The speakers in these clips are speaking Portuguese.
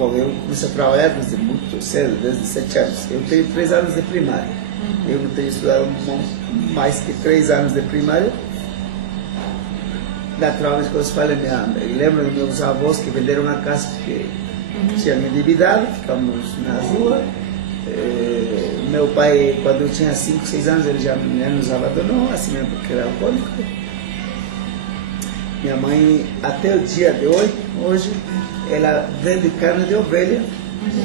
Bom, eu comecei a trabalhar desde muito cedo, desde 7 anos. Eu tenho 3 anos de primária. Eu não tenho estudado mais que 3 anos de primária. Naturalmente, quando se fala, eu lembro dos meus avós que venderam a casa porque tinham endividado, ficamos na rua. Meu pai, quando eu tinha 5, 6 anos, ele já nos abandonou, assim mesmo, porque era alcoólico. Minha mãe, até o dia de hoje, ela vende carne de ovelha.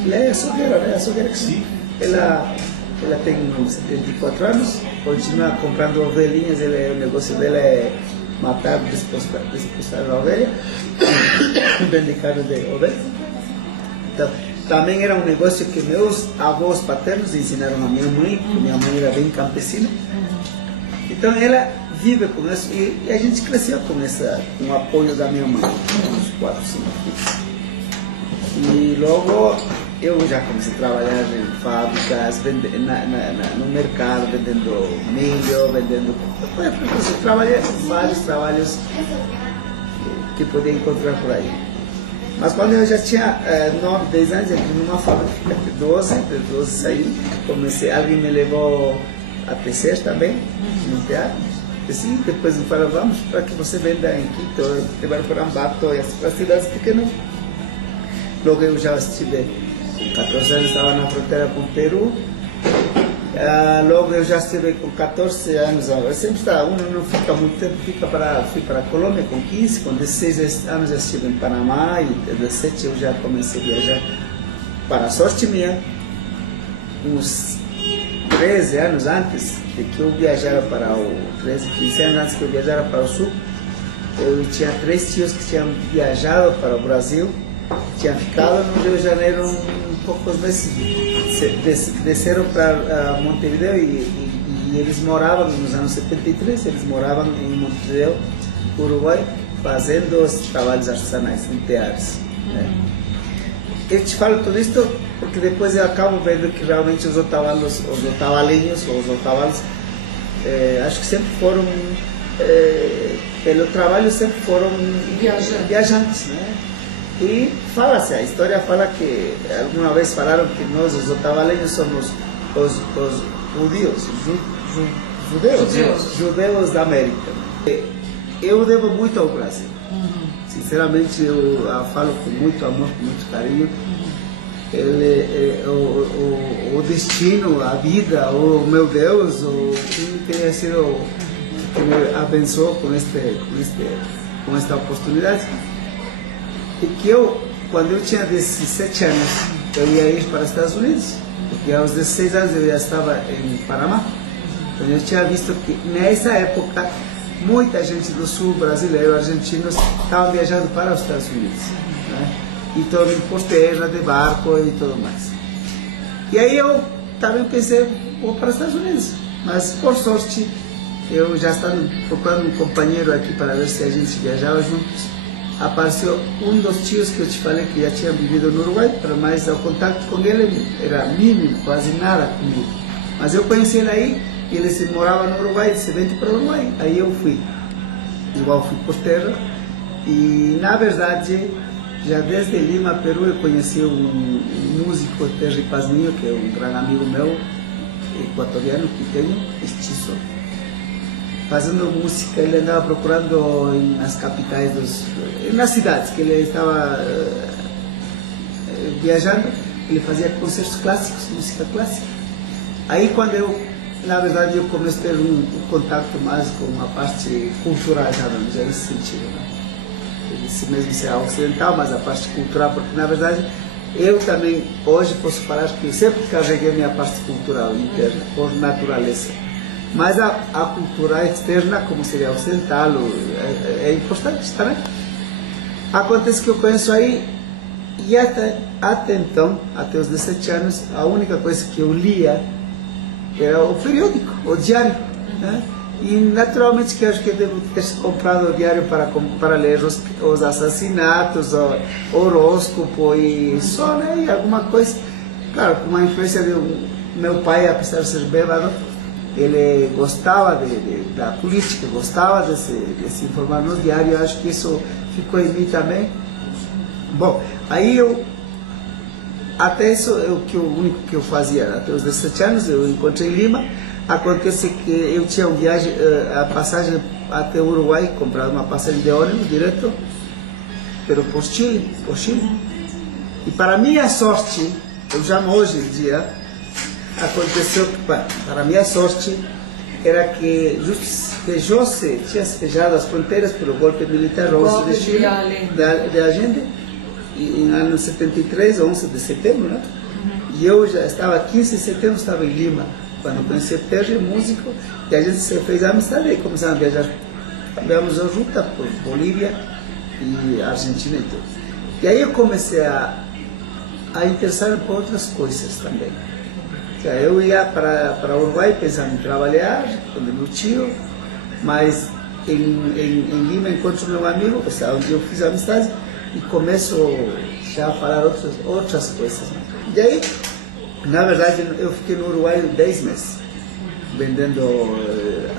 Ela é açougueira, né? Açougueira que sim. Ela tem 74 anos, continua comprando ovelhinhas. O negócio dela é matar, despostar a ovelha. Vende carne de ovelha. Então, também era um negócio que meus avós paternos ensinaram a minha mãe, porque minha mãe era bem campesina. Então ela vive com isso e a gente cresceu com o apoio da minha mãe, uns 4, 5 filhos. E logo eu já comecei a trabalhar em fábricas, no mercado, vendendo milho, vendendo... Eu trabalhei em vários trabalhos que podia encontrar por aí. Mas quando eu já tinha 9, 10 anos, eu fui numa fábrica de 12 saí, alguém me levou a tecer também, no teatro. Assim, depois me falaram, vamos para que você venda em Quito, levar para Ambato e as cidades pequenas. Logo eu já estive, com 14 anos estava na fronteira com o Peru. Logo eu já estive com 14 anos, sempre está, uno não fica muito tempo, fui para a Colômbia com 15, com 16 anos eu estive em Panamá e 17 eu já comecei a viajar. Para a sorte minha, uns 13 anos antes de que eu viajara para o 13, 15 anos antes que eu viajara para o sul, eu tinha 3 tios que tinham viajado para o Brasil, tinham ficado no Rio de Janeiro poucos meses, desceram para Montevideo e eles moravam nos anos 73, eles moravam em Montevideo, Uruguai, fazendo os trabalhos artesanais em teares. Né? Eu te falo tudo isso porque depois eu acabo vendo que realmente os otavalos, acho que sempre foram, pelo trabalho sempre foram viajantes, né? E fala-se, a história fala que, alguma vez falaram que nós, os otavalenhos, somos os judeus da América. Eu devo muito ao Brasil. Sinceramente, eu falo com muito amor, com muito carinho. O destino, a vida, o meu Deus, quem tenha sido que me abençoou com esta oportunidade. E que quando eu tinha 17 anos, eu ia ir para os Estados Unidos, porque aos 16 anos eu já estava em Panamá. Então eu tinha visto que nessa época muita gente do sul, brasileiro, argentinos, estavam viajando para os Estados Unidos, né? E todo por terra, de barco e tudo mais. E aí eu também pensei, vou para os Estados Unidos, mas por sorte eu já estava procurando um companheiro aqui para ver se a gente viajava juntos. Apareceu um dos tios que eu te falei que já tinha vivido no Uruguai, mas o contato com ele era mínimo, quase nada comigo. Mas eu conheci ele aí, e ele morava no Uruguai, disse, vem para o Uruguai. Aí eu fui, igual fui por terra, e na verdade, já desde Lima, Peru, eu conheci um músico, Terry Pazminho, que é um grande amigo meu, equatoriano que tenho, mestiço. Fazendo música, ele andava procurando nas capitais, nas cidades que ele estava viajando, ele fazia concertos clássicos, música clássica. Aí quando na verdade, eu comecei a ter um contato mais com a parte cultural, já vamos dizer, nesse sentido, né? Ele mesmo ser ocidental, mas a parte cultural, porque na verdade, eu também, hoje posso falar que eu sempre carreguei a minha parte cultural interna, por natureza. Mas a cultura externa, como seria ocidental, é importante também. Acontece que eu conheço aí, e até então, até os 17 anos, a única coisa que eu lia era o periódico, o diário. Né? E naturalmente que eu acho que eu devo ter comprado o diário para ler os assassinatos, o horóscopo e só, né? E alguma coisa. Claro, com uma influência do meu pai, apesar de ser bêbado, ele gostava da política, gostava de se informar no diário. Eu acho que isso ficou em mim também. Bom, aí eu até isso é o único que eu fazia. Até os 17 anos eu encontrei em Lima. Acontece que eu tinha uma viagem, a passagem até o Uruguai, comprava uma passagem de ônibus direto, pero por Chile. E para minha sorte, eu já hoje em dia, aconteceu que, para minha sorte, era que José tinha fechado as fronteiras pelo golpe militar 11 de Chile, de Allende, em ano 73, 11 de setembro, né? E eu já estava, 15 de setembro, estava em Lima, quando conheci Pedro, músico, e a gente se fez amizade e começamos a viajar. Viemos a ruta por Bolívia e Argentina e tudo. E aí eu comecei a interessar por outras coisas também. Eu ia para o Uruguai pensando em trabalhar com o meu tio, mas em Lima encontro meu amigo, onde eu fiz amizade, e começo já a falar outras coisas. E aí, na verdade, eu fiquei no Uruguai 10 meses, vendendo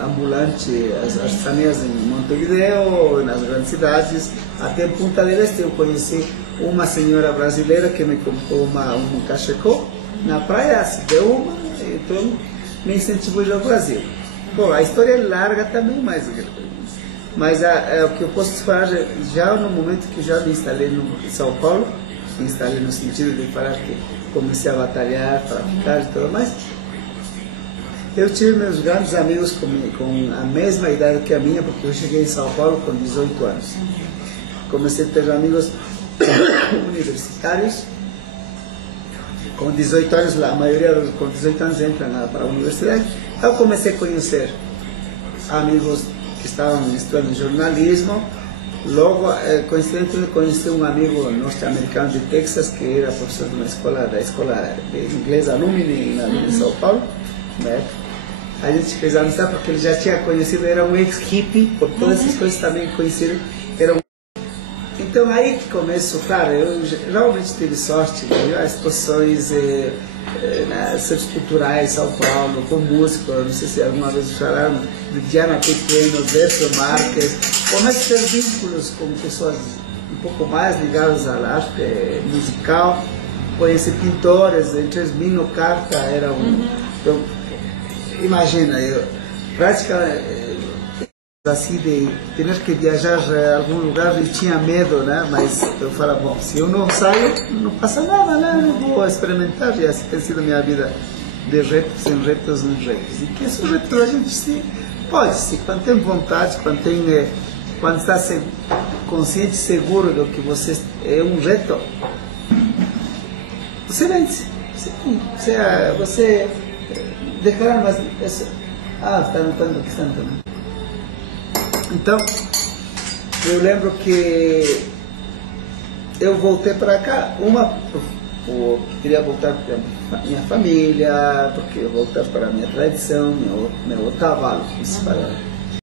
ambulante, as artesanias em Montevideo, nas grandes cidades. Até em Punta del Este eu conheci uma senhora brasileira que me comprou um cachecol na praia, se deu uma, então me incentivou a ir ao Brasil. Bom, a história é larga também, mas o que eu posso falar, já no momento que eu já me instalei em São Paulo, me instalei no sentido de falar que comecei a batalhar para ficar e tudo mais, eu tive meus grandes amigos com a mesma idade que a minha, porque eu cheguei em São Paulo com 18 anos. Comecei a ter amigos universitários. Com 18 anos, a maioria com 18 anos entra para a universidade. Eu comecei a conhecer amigos que estavam estudando jornalismo. Logo, coincidentemente, conheci um amigo norte-americano de Texas, que era professor de da escola de inglês Alumni em São Paulo. Né? A gente fez amizade porque ele já tinha conhecido, era um ex-hippie, por todas essas coisas também conhecido. Então aí que começo, claro, eu realmente tive sorte, né? As exposições centros culturais São Paulo, com música, não sei se alguma vez falaram, de Diana Pequeno, Décio Marques, começo a ter vínculos com pessoas um pouco mais ligadas à arte musical, conheci pintores, entre eles Mino Carta, era então, imagina, eu praticamente assim de ter que viajar a algum lugar e tinha medo, né? Mas eu falava, bom, se eu não saio, não passa nada, né? Eu vou experimentar, e assim tem sido a minha vida, de retos em retos em retos. E que esses retos a gente pode, quando tem vontade, quando está consciente, seguro do que você é um reto, você vence. Você declara, mas está notando que está notando. Então, eu lembro que eu voltei para cá, porque queria voltar para minha família, porque eu voltar para a minha tradição, meu cavalo,